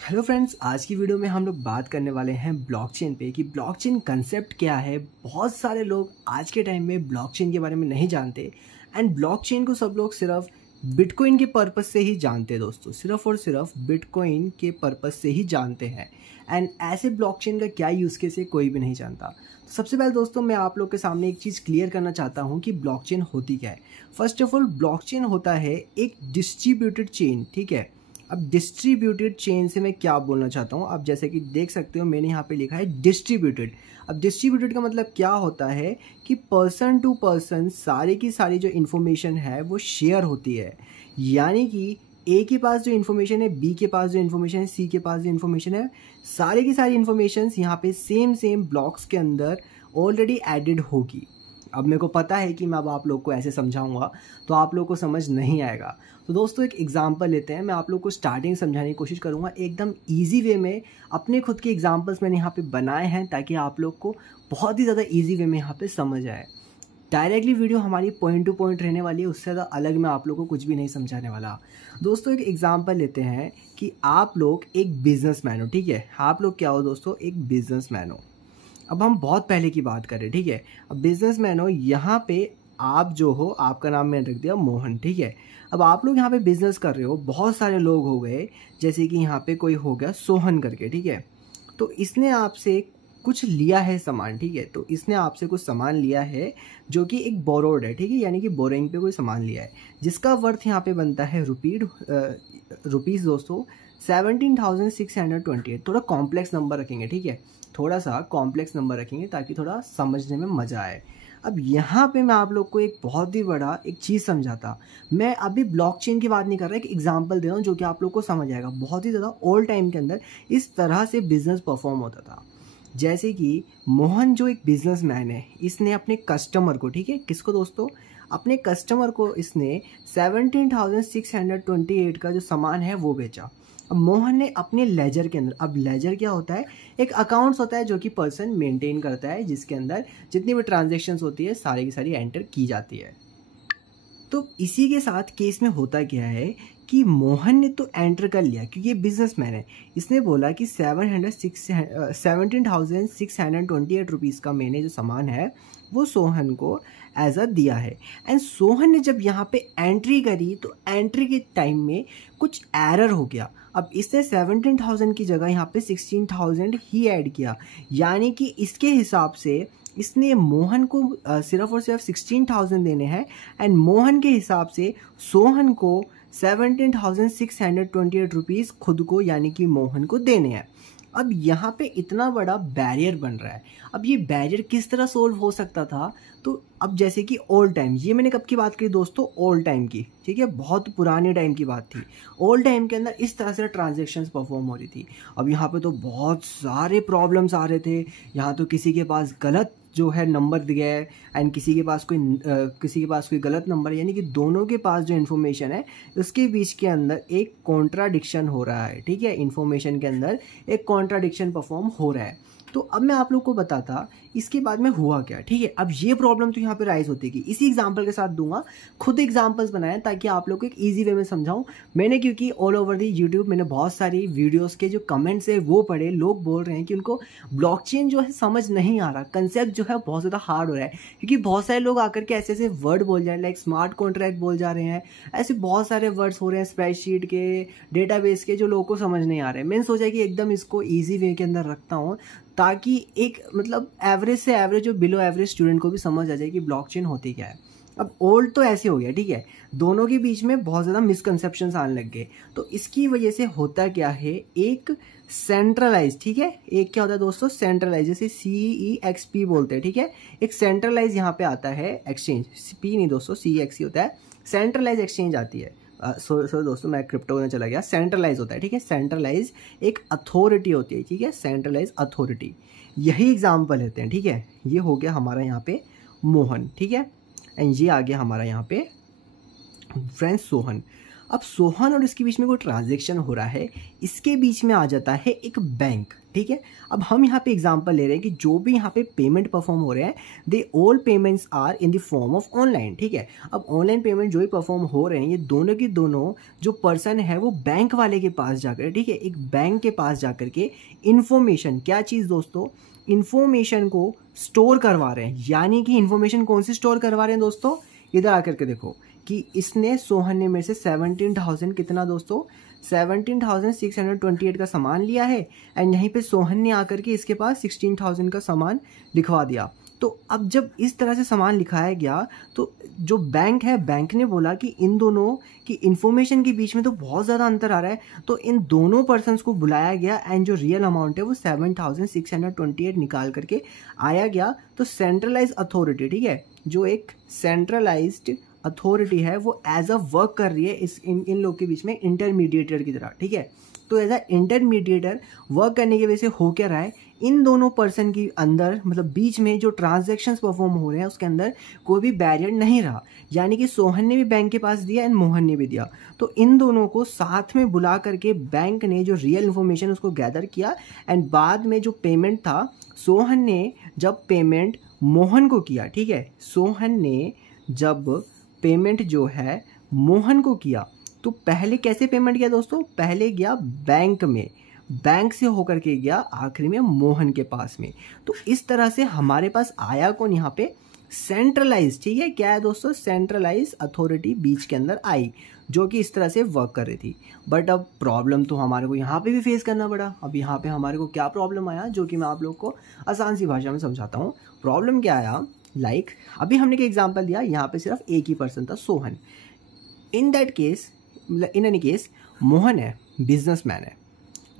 Hello friends, आज की video में हम लोग बात करने वाले हैं ब्लॉकचेन पे कि ब्लॉकचेन कंसेप्ट क्या है। बहुत सारे लोग आज के टाइम में ब्लॉकचेन के बारे में नहीं जानते एंड ब्लॉकचेन को सब लोग सिर्फ बिटकॉइन के पर्पस से ही जानते हैं दोस्तों, सिर्फ और सिर्फ बिटकॉइन के पर्पस से ही जानते हैं। एंड ऐसे ब्लॉकचेन का क्या यूज़ केस है कोई भी नहीं जानता। तो सबसे पहले दोस्तों मैं आप लोग के सामने एक चीज़ क्लियर करना चाहता हूँ कि ब्लॉकचेन होती क्या है। फर्स्ट ऑफ ऑल, ब्लॉकचेन होता है एक डिस्ट्रीब्यूटेड चेन, ठीक है। अब डिस्ट्रीब्यूटेड चेन से मैं क्या बोलना चाहता हूँ, आप जैसे कि देख सकते हो मैंने यहाँ पे लिखा है डिस्ट्रीब्यूटेड। अब डिस्ट्रीब्यूटेड का मतलब क्या होता है कि पर्सन टू पर्सन सारी की सारी जो इन्फॉर्मेशन है वो शेयर होती है। यानी कि ए के पास जो इन्फॉर्मेशन है, बी के पास जो इन्फॉर्मेशन है, सी के पास जो इन्फॉर्मेशन है, सारी की सारी इन्फॉर्मेशन यहाँ पे सेम ब्लॉक्स के अंदर ऑलरेडी एडेड होगी। अब मेरे को पता है कि मैं अब आप लोग को ऐसे समझाऊंगा तो आप लोग को समझ नहीं आएगा। तो दोस्तों एक एग्जांपल लेते हैं, मैं आप लोग को स्टार्टिंग समझाने की कोशिश करूंगा एकदम इजी वे में। अपने खुद के एग्जांपल्स मैंने यहाँ पे बनाए हैं ताकि आप लोग को बहुत ही ज़्यादा इजी वे में यहाँ पे समझ आए। डायरेक्टली वीडियो हमारी पॉइंट टू पॉइंट रहने वाली है, उससे ज़्यादा अलग मैं आप लोग को कुछ भी नहीं समझाने वाला। दोस्तों एक एग्जाम्पल लेते हैं कि आप लोग एक बिजनेसमैन हो, ठीक है। आप लोग क्या हो दोस्तों, एक बिजनेसमैन हो। अब हम बहुत पहले की बात करें, ठीक है। अब बिजनेसमैन हो, यहाँ पे आप जो हो, आपका नाम मैंने रख दिया मोहन, ठीक है। अब आप लोग यहाँ पे बिजनेस कर रहे हो, बहुत सारे लोग हो गए, जैसे कि यहाँ पे कोई हो गया सोहन करके, ठीक है। तो इसने आपसे कुछ लिया है सामान, ठीक है। तो इसने आपसे कुछ सामान लिया है जो कि एक बोरोड है, ठीक है, यानी कि बोरिंग पे कोई सामान लिया है जिसका वर्थ यहाँ पे बनता है रुपीज़ दोस्तों 17,628। थोड़ा कॉम्प्लेक्स नंबर रखेंगे, ठीक है, थोड़ा सा कॉम्प्लेक्स नंबर रखेंगे ताकि थोड़ा समझने में मज़ा आए। अब यहाँ पे मैं आप लोग को एक बहुत ही बड़ा एक चीज़ समझाता। मैं अभी ब्लॉकचेन की बात नहीं कर रहा, एक एग्जांपल दे रहा हूँ जो कि आप लोग को समझ आएगा। बहुत ही ज़्यादा ओल्ड टाइम के अंदर इस तरह से बिजनेस परफॉर्म होता था। जैसे कि मोहन जो एक बिजनेसमैन है, इसने अपने कस्टमर को, ठीक है, किसको दोस्तों, अपने कस्टमर को इसने 17,628 का जो सामान है वो बेचा। अब मोहन ने अपने लेजर के अंदर, अब लेजर क्या होता है, एक अकाउंट्स होता है जो कि पर्सन मेंटेन करता है, जिसके अंदर जितनी भी ट्रांजैक्शंस होती है सारी की सारी एंटर की जाती है। तो इसी के साथ केस में होता क्या है कि मोहन ने तो एंटर कर लिया क्योंकि ये बिजनेसमैन है। इसने बोला कि 17,628 रुपीज़ का मैंने जो सामान है वो सोहन को एज अ दिया है। एंड सोहन ने जब यहाँ पे एंट्री करी तो एंट्री के टाइम में कुछ एरर हो गया। अब इसने 17,000 की जगह यहाँ पे 16,000 ही ऐड किया, यानी कि इसके हिसाब से इसने मोहन को सिर्फ और सिर्फ 16,000 देने हैं एंड मोहन के हिसाब से सोहन को 17,628 रुपीज़ खुद को यानी कि मोहन को देने हैं। अब यहाँ पे इतना बड़ा बैरियर बन रहा है। अब ये बैरियर किस तरह सोल्व हो सकता था, तो अब जैसे कि ओल्ड टाइम, ये मैंने कब की बात करी दोस्तों, ओल्ड टाइम की, ठीक है, बहुत पुराने टाइम की बात थी। ओल्ड टाइम के अंदर इस तरह से ट्रांजैक्शंस परफॉर्म हो रही थी। अब यहाँ पे तो बहुत सारे प्रॉब्लम्स आ रहे थे। यहाँ तो किसी के पास गलत जो है नंबर दिया है एंड किसी के पास कोई गलत नंबर, यानी कि दोनों के पास जो इन्फॉर्मेशन है उसके बीच के अंदर एक कॉन्ट्राडिक्शन हो रहा है, ठीक है। इन्फॉर्मेशन के अंदर एक कॉन्ट्राडिक्शन परफॉर्म हो रहा है। तो अब मैं आप लोग को बताता इसके बाद में हुआ क्या, ठीक है। अब ये प्रॉब्लम तो यहाँ पे राइज होती है, इसी एग्जांपल के साथ दूंगा, खुद एग्जांपल्स बनाए ताकि आप लोग को एक इजी वे में समझाऊं मैंने, क्योंकि ऑल ओवर दी यूट्यूब मैंने बहुत सारी वीडियोस के जो कमेंट्स है वो पढ़े। लोग बोल रहे हैं कि उनको ब्लॉकचेन जो है समझ नहीं आ रहा, कंसेप्ट जो है बहुत ज़्यादा हार्ड हो रहा है, क्योंकि बहुत सारे लोग आकर के ऐसे ऐसे वर्ड बोल जा रहे हैं, लाइक स्मार्ट कॉन्ट्रैक्ट बोल जा रहे हैं, ऐसे बहुत सारे वर्ड्स हो रहे हैं स्प्रेडशीट के, डेटाबेस के, जो लोगों को समझ नहीं आ रहे। मैंने सोचा कि एकदम इसको ईजी वे के अंदर रखता हूँ ताकि एक मतलब एवरेज से एवरेज और बिलो एवरेज स्टूडेंट को भी समझ आ जाए कि ब्लॉकचेन होती क्या है। अब ओल्ड तो ऐसे हो गया, ठीक है, दोनों के बीच में बहुत ज़्यादा मिसकंसेप्शंस आने लग गए। तो इसकी वजह से होता क्या है, एक सेंट्रलाइज, ठीक है, एक क्या होता है दोस्तों, सेंट्रलाइज, जैसे CEXP बोलते हैं, ठीक है, एक सेंट्रलाइज यहाँ पे आता है एक्सचेंज, P नहीं दोस्तों, CEXC होता है, सेंट्रलाइज एक्सचेंज आती है। सो दोस्तों मैं क्रिप्टो में चला गया, सेंट्रलाइज होता है, ठीक है, सेंट्रलाइज एक अथॉरिटी होती है, ठीक है, सेंट्रलाइज अथॉरिटी। यही एग्जाम्पल लेते हैं, ठीक है, ये हो गया हमारा यहाँ पे मोहन, ठीक है, एंड ये आ गया हमारा यहाँ पे फ्रेंड्स सोहन। अब सोहन और इसके बीच में कोई ट्रांजैक्शन हो रहा है, इसके बीच में आ जाता है एक बैंक, ठीक है। अब हम यहाँ पे एग्जांपल ले रहे हैं कि जो भी यहाँ पे पेमेंट परफॉर्म हो रहे हैं, they all payments are in the form of online, ठीक है। अब ऑनलाइन पेमेंट जो भी परफॉर्म हो रहे हैं, ये दोनों की दोनों जो पर्सन है वो बैंक वाले के पास जाकर, ठीक है, एक बैंक के पास जाकर के इन्फॉर्मेशन, क्या चीज़ दोस्तों, इन्फॉर्मेशन को स्टोर करवा रहे हैं। यानी कि इन्फॉर्मेशन कौन सी स्टोर करवा रहे हैं दोस्तों, इधर आकर के देखो कि इसने, सोहन ने मेरे से 17,000 कितना दोस्तों, 17,628 का सामान लिया है, एंड यहीं पे सोहन ने आकर के इसके पास 16,000 का सामान लिखवा दिया। तो अब जब इस तरह से सामान लिखाया गया तो जो बैंक है, बैंक ने बोला कि इन दोनों की इन्फॉर्मेशन के बीच में तो बहुत ज़्यादा अंतर आ रहा है, तो इन दोनों पर्सन्स को बुलाया गया एंड जो रियल अमाउंट है वो 7,628 निकाल करके आया गया। तो सेंट्रलाइज अथॉरिटी, ठीक है, जो एक सेंट्रलाइज्ड अथॉरिटी है वो एज अ वर्क कर रही है इन लोग के बीच में इंटरमीडिएटर की तरह, ठीक है। तो एज अ इंटरमीडिएटर वर्क करने की वजह से हो क्या रहा है, इन दोनों पर्सन के अंदर, मतलब बीच में जो ट्रांजैक्शंस परफॉर्म हो रहे हैं उसके अंदर कोई भी बैरियर नहीं रहा। यानी कि सोहन ने भी बैंक के पास दिया एंड मोहन ने भी दिया, तो इन दोनों को साथ में बुला करके बैंक ने जो रियल इन्फॉर्मेशन उसको गैदर किया एंड बाद में जो पेमेंट था, सोहन ने जब पेमेंट मोहन को किया, ठीक है, सोहन ने जब पेमेंट जो है मोहन को किया, तो पहले कैसे पेमेंट किया दोस्तों, पहले गया बैंक में, बैंक से होकर के गया आखिरी में मोहन के पास में। तो इस तरह से हमारे पास आया कौन यहाँ पे, सेंट्रलाइज, ठीक है, क्या है दोस्तों, सेंट्रलाइज अथॉरिटी बीच के अंदर आई जो कि इस तरह से वर्क कर रही थी। बट अब प्रॉब्लम तो हमारे को यहाँ पे भी फेस करना पड़ा। अब यहाँ पे हमारे को क्या प्रॉब्लम आया, जो कि मैं आप लोग को आसान सी भाषा में समझाता हूँ। प्रॉब्लम क्या आया, लाइक अभी हमने एक एग्जाम्पल दिया, यहाँ पे सिर्फ एक ही पर्सन था, Sohan. In that case, in any case, Mohan है, बिजनेसमैन है,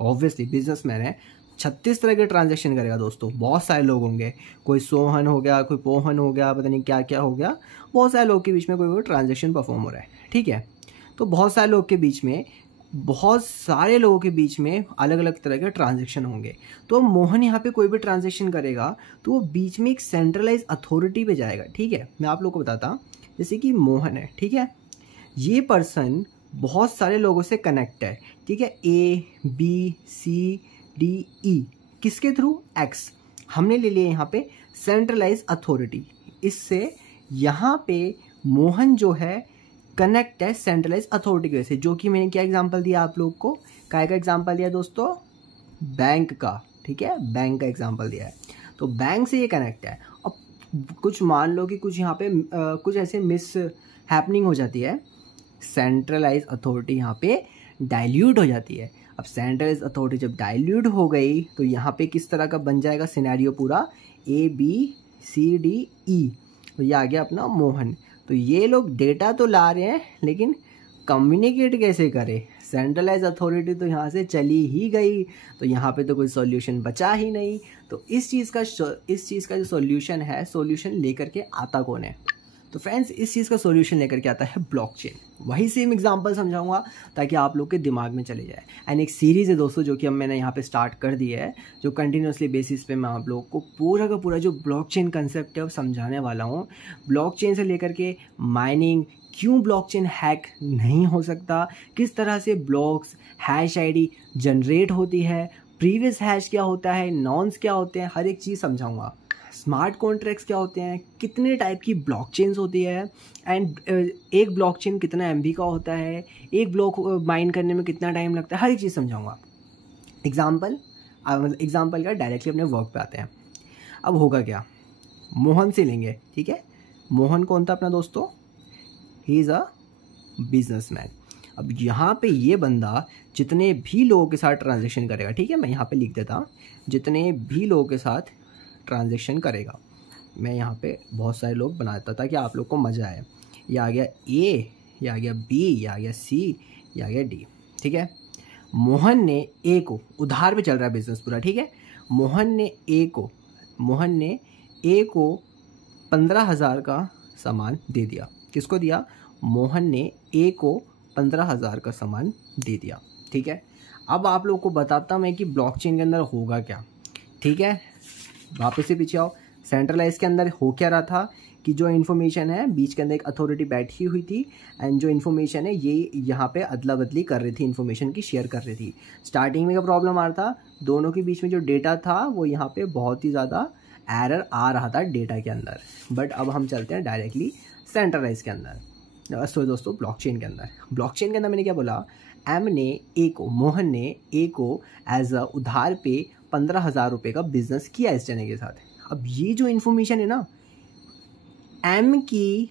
ऑब्वियसली बिजनेसमैन है, 36 तरह के ट्रांजैक्शन करेगा दोस्तों। बहुत सारे लोग होंगे, कोई सोहन हो गया, कोई पोहन हो गया, पता नहीं क्या क्या हो गया, बहुत सारे लोग के बीच में कोई ट्रांजैक्शन परफॉर्म हो रहा है, ठीक है। तो बहुत सारे लोग के बीच में, बहुत सारे लोगों के बीच में अलग अलग तरह के ट्रांजैक्शन होंगे। तो मोहन यहाँ पे कोई भी ट्रांजैक्शन करेगा तो वो बीच में एक सेंट्रलाइज अथॉरिटी पे जाएगा, ठीक है। मैं आप लोग को बताता, जैसे कि मोहन है, ठीक है, ये पर्सन बहुत सारे लोगों से कनेक्ट है, ठीक है, ABCDE, किसके थ्रू, एक्स। हमने ले लिया यहाँ पे सेंट्रलाइज अथॉरिटी, इससे यहाँ पे मोहन जो है कनेक्ट है सेंट्रलाइज अथॉरिटी की वजह से, जो कि मैंने क्या एग्जांपल दिया आप लोग को, काय का एग्जांपल दिया दोस्तों, बैंक का, ठीक है, बैंक का एग्जांपल दिया है। तो बैंक से ये कनेक्ट है। अब कुछ मान लो कि कुछ यहाँ पे कुछ ऐसे मिस हैपनिंग हो जाती है, सेंट्रलाइज अथॉरिटी यहाँ पे डाइल्यूट हो जाती है। अब सेंट्रलाइज अथॉरिटी जब डाइल्यूट हो गई तो यहाँ पे किस तरह का बन जाएगा सिनेरियो पूरा, ABCDE, तो ये आ गया अपना मोहन। तो ये लोग डेटा तो ला रहे हैं लेकिन कम्युनिकेट कैसे करें, सेंट्रलाइज अथॉरिटी तो यहाँ से चली ही गई, तो यहाँ पे तो कोई सॉल्यूशन बचा ही नहीं। तो इस चीज़ का जो सॉल्यूशन है, सॉल्यूशन लेकर के आता कौन है, तो फ्रेंड्स इस चीज़ का सॉल्यूशन लेकर के आता है ब्लॉकचेन। वही सेम एग्जांपल समझाऊंगा ताकि आप लोग के दिमाग में चले जाए। एंड एक सीरीज़ है दोस्तों जो कि अब मैंने यहाँ पे स्टार्ट कर दी है, जो कंटिन्यूसली बेसिस पे मैं आप लोग को पूरा का पूरा जो ब्लॉकचेन कंसेप्ट है अब समझाने वाला हूँ। ब्लॉकचेन से लेकर के माइनिंग, क्यों ब्लॉकचेन हैक नहीं हो सकता, किस तरह से ब्लॉक्स हैश आईडी जनरेट होती है, प्रीवियस हैश क्या होता है, नॉन्स क्या होते हैं, हर एक चीज़ समझाऊंगा। स्मार्ट कॉन्ट्रैक्ट्स क्या होते हैं, कितने टाइप की ब्लॉकचेन्स होती है, एंड एक ब्लॉकचेन कितना MB का होता है, एक ब्लॉक माइन करने में कितना टाइम लगता है, हर एक चीज़ समझाऊंगा। एग्जाम्पल का डायरेक्टली अपने वर्क पे आते हैं। अब होगा क्या, मोहन से लेंगे, ठीक है। मोहन कौन था अपना दोस्तों, ही इज़ अ बिजनेसमैन। अब यहाँ पे ये बंदा जितने भी लोगों के साथ ट्रांजेक्शन करेगा, ठीक है, मैं यहाँ पे लिख देता हूँ, जितने भी लोगों के साथ ट्रांजेक्शन करेगा, मैं यहाँ पे बहुत सारे लोग बना देता ताकि आप लोग को मज़ा आए। ये आ गया A, ये आ गया B, ये आ गया C, ये आ गया D, ठीक है। मोहन ने A को, उधार पे चल रहा है बिजनेस पूरा, ठीक है, मोहन ने A को 15,000 का सामान दे दिया। किसको दिया, मोहन ने A को 15,000 का सामान दे दिया, ठीक है। अब आप लोग को बताता मैं कि ब्लॉकचेन के अंदर होगा क्या, ठीक है। वापस से पीछे आओ, सेंट्रलाइज के अंदर हो क्या रहा था कि जो इन्फॉर्मेशन है बीच के अंदर एक अथॉरिटी बैठी हुई थी एंड जो इन्फॉर्मेशन है ये यहाँ पे अदला बदली कर रही थी, इन्फॉर्मेशन की शेयर कर रही थी। स्टार्टिंग में क्या प्रॉब्लम आ रहा था, दोनों के बीच में जो डेटा था वो यहाँ पे बहुत ही ज़्यादा एरर आ रहा था डेटा के अंदर। बट अब हम चलते हैं डायरेक्टली सेंट्रलाइज के अंदर। सो दोस्तों ब्लॉकचेन के अंदर मैंने क्या बोला, मोहन ने ए को एज अ उधार पे 15,000 रुपये का बिजनेस किया इस जने के साथ। अब ये जो इन्फॉर्मेशन है ना, एम की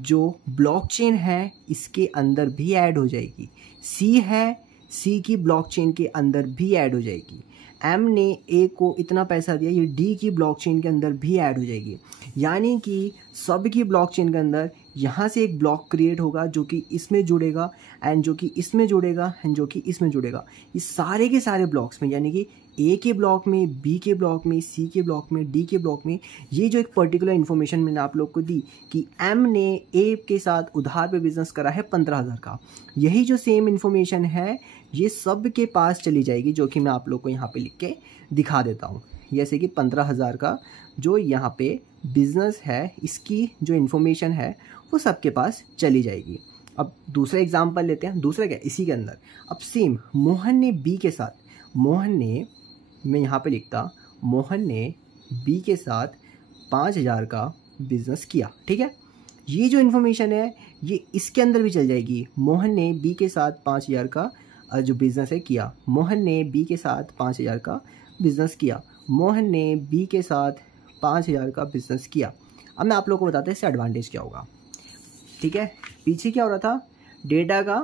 जो ब्लॉकचेन है इसके अंदर भी ऐड हो जाएगी, सी है सी की ब्लॉकचेन के अंदर भी ऐड हो जाएगी, एम ने ए को इतना पैसा दिया, ये डी की ब्लॉकचेन के अंदर भी ऐड हो जाएगी। यानी कि सब की ब्लॉकचेन के अंदर यहाँ से एक ब्लॉक क्रिएट होगा जो कि इसमें जुड़ेगा एंड जो कि इसमें जुड़ेगा एंड जो कि इसमें जुड़ेगा। इस सारे के सारे ब्लॉक्स में, यानी कि ए के ब्लॉक में, बी के ब्लॉक में, सी के ब्लॉक में, डी के ब्लॉक में, ये जो एक पर्टिकुलर इन्फॉर्मेशन मैंने आप लोग को दी कि एम ने ए के साथ उधार पे बिजनेस करा है 15,000 का, यही जो सेम इन्फॉर्मेशन है ये सब के पास चली जाएगी, जो कि मैं आप लोग को यहाँ पे लिख के दिखा देता हूँ। जैसे कि 15,000 का जो यहाँ पे बिजनेस है इसकी जो इन्फॉर्मेशन है वो सबके पास चली जाएगी। अब दूसरा एग्जांपल लेते हैं, दूसरा क्या इसी के अंदर, अब सेम मोहन ने बी के साथ, मैं यहाँ पे लिखता मोहन ने बी के साथ 5,000 का बिजनेस किया, ठीक है। ये जो इन्फॉर्मेशन है ये इसके अंदर भी चल जाएगी। मोहन ने बी के साथ 5,000 का जो बिज़नेस है किया, मोहन ने बी के साथ 5,000 का बिज़नेस किया, मोहन ने बी के साथ 5,000 का बिज़नेस किया। अब मैं आप लोगों को बताता हूँ इससे एडवांटेज क्या होगा, ठीक है। पीछे क्या हो रहा था, डेटा का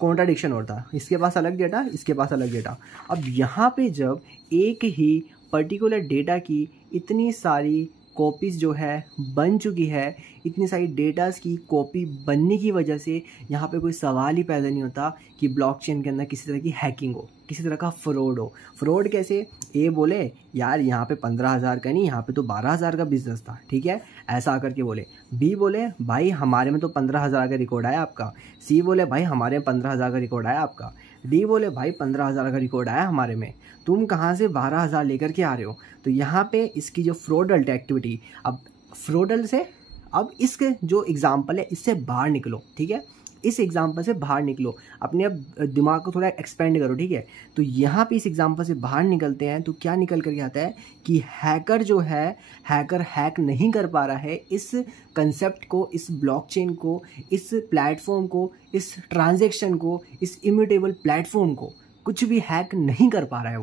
कॉन्ट्राडिक्शन हो रहा था, इसके पास अलग डेटा, इसके पास अलग डेटा। अब यहाँ पे जब एक ही पर्टिकुलर डेटा की इतनी सारी कॉपीज़ जो है बन चुकी है, इतनी सारी डेटास की कॉपी बनने की वजह से यहाँ पे कोई सवाल ही पैदा नहीं होता कि ब्लॉकचेन के अंदर किसी तरह की हैकिंग हो, किसी तरह का फ्रॉड हो। फ्रॉड कैसे, ए बोले यार यहाँ पे 15,000 का नहीं, यहाँ पे तो 12,000 का बिजनेस था, ठीक है, ऐसा आकर के बोले। बी बोले भाई हमारे में तो 15,000 का रिकॉर्ड आया आपका, सी बोले भाई हमारे में 15,000 का रिकॉर्ड आया आपका, डी बोले भाई 15,000 का रिकॉर्ड आया हमारे में, तुम कहाँ से 12,000 लेकर के आ रहे हो। तो यहाँ पे इसकी जो फ्रॉडल्ट एक्टिविटी, अब फ्रॉडल्ट से अब इसके जो एग्जाम्पल है इससे बाहर निकलो, ठीक है, इस एग्जाम्पल से बाहर निकलो, अपने अब दिमाग को थोड़ा एक्सपेंड करो, ठीक है। तो यहाँ पे इस एग्जाम्पल से बाहर निकलते हैं तो क्या निकल करके आता है कि हैकर जो है, हैकर हैक नहीं कर पा रहा है इस कंसेप्ट को, इस ब्लॉकचेन को, इस प्लेटफॉर्म को, इस ट्रांजैक्शन को, इस इम्यूटेबल प्लेटफॉर्म को कुछ भी हैक नहीं कर पा रहा है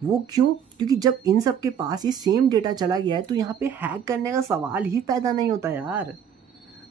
वो क्यों, क्योंकि जब इन सब के पास ये सेम डेटा चला गया है तो यहाँ पे हैक करने का सवाल ही पैदा नहीं होता यार।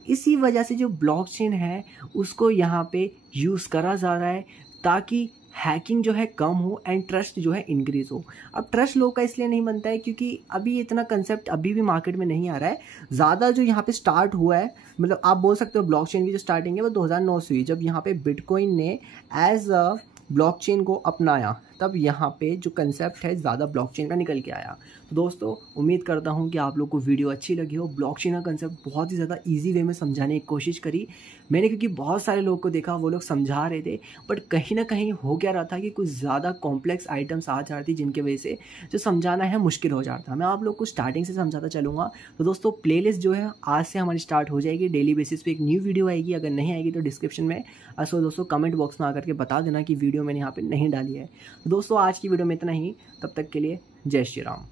इसी वजह से जो ब्लॉकचेन है उसको यहाँ पे यूज़ करा जा रहा है ताकि हैकिंग जो है कम हो एंड ट्रस्ट जो है इंक्रीज़ हो। अब ट्रस्ट लोग का इसलिए नहीं बनता है क्योंकि अभी इतना कंसेप्ट अभी भी मार्केट में नहीं आ रहा है। ज़्यादा जो यहाँ पे स्टार्ट हुआ है, मतलब आप बोल सकते हो ब्लॉकचेन की जो स्टार्टिंग है वो 2009 से हुई, जब यहाँ पे बिटकॉइन ने एज अ ब्लॉकचेन को अपनाया, तब यहाँ पे जो कंसेप्ट है ज़्यादा ब्लॉकचेन का निकल के आया। तो दोस्तों उम्मीद करता हूँ कि आप लोग को वीडियो अच्छी लगी हो। ब्लॉकचेन का कंसेप्ट बहुत ही ज़्यादा इजी वे में समझाने की कोशिश करी मैंने, क्योंकि बहुत सारे लोगों को देखा वो लोग समझा रहे थे बट कहीं ना कहीं हो क्या रहा था कि कुछ ज़्यादा कॉम्प्लेक्स आइटम्स आ जा रही थी जिनकी वजह से जो समझाना है मुश्किल हो जाता। मैं आप लोग को स्टार्टिंग से समझाता चलूँगा। तो दोस्तों प्लेलिस्ट जो है आज से हमारी स्टार्ट हो जाएगी, डेली बेसिस पे एक न्यू वीडियो आएगी। अगर नहीं आएगी तो डिस्क्रिप्शन में सो दोस्तों कमेंट बॉक्स में आकर के बता देना कि वीडियो मैंने यहाँ पे नहीं डाली है। तो दोस्तों आज की वीडियो में इतना ही, तब तक के लिए जय श्री राम।